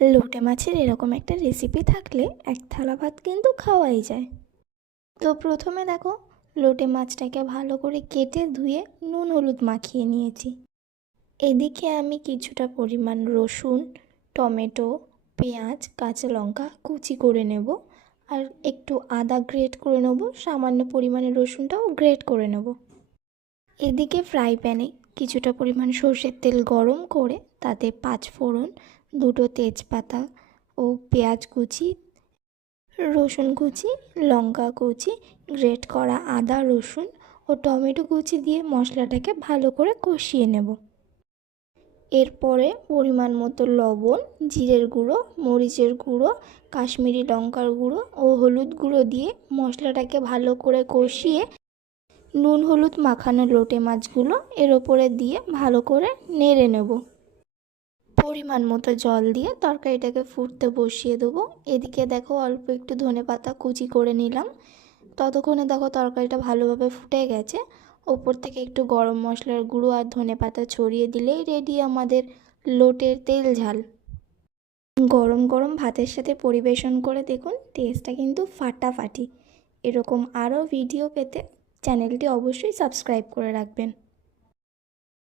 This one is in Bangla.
লোটে মাছের এরকম একটা রেসিপি থাকলে এক থালা ভাত কিন্তু খাওয়াই যায়। তো প্রথমে দেখো, লোটে মাছটাকে ভালো করে কেটে ধুয়ে নুন হলুদ মাখিয়ে নিয়েছি। এদিকে আমি কিছুটা পরিমাণ রসুন, টমেটো, পেঁয়াজ, কাঁচা লঙ্কা কুচি করে নেব, আর একটু আদা গ্রেট করে নেব, সামান্য পরিমাণে রসুনটাও গ্রেট করে নেব। এদিকে ফ্রাই প্যানে কিছুটা পরিমাণ সর্ষের তেল গরম করে তাতে 5 ফোড়ন, 2টো তেজপাতা ও পেঁয়াজ কুচি, রসুন কুচি, লঙ্কা কুচি, গ্রেট করা আদা রসুন ও টমেটো কুচি দিয়ে মশলাটাকে ভালো করে কষিয়ে নেব। এরপরে পরিমাণ মতো লবণ, জিরের গুঁড়ো, মরিচের গুঁড়ো, কাশ্মীরি লঙ্কার গুঁড়ো ও হলুদ গুঁড়ো দিয়ে মশলাটাকে ভালো করে কষিয়ে নুন হলুদ মাখানো লোটে মাছগুলো এর ওপরে দিয়ে ভালো করে নেড়ে নেব। পরিমাণ মতো জল দিয়ে তরকারিটাকে ফুটতে বসিয়ে দেবো। এদিকে দেখো অল্প একটু ধনেপাতা কুচি করে নিলাম। ততক্ষণে দেখো তরকারিটা ভালোভাবে ফুটে গেছে। ওপর থেকে একটু গরম মশলার গুঁড়ো আর ধনেপাতা ছড়িয়ে দিলেই রেডি আমাদের লোটের তেল ঝাল। গরম গরম ভাতের সাথে পরিবেশন করে দেখুন, টেস্টটা কিন্তু ফাটাফাটি। এরকম আরও ভিডিও পেতে চ্যানেলটি অবশ্যই সাবস্ক্রাইব করে রাখবেন।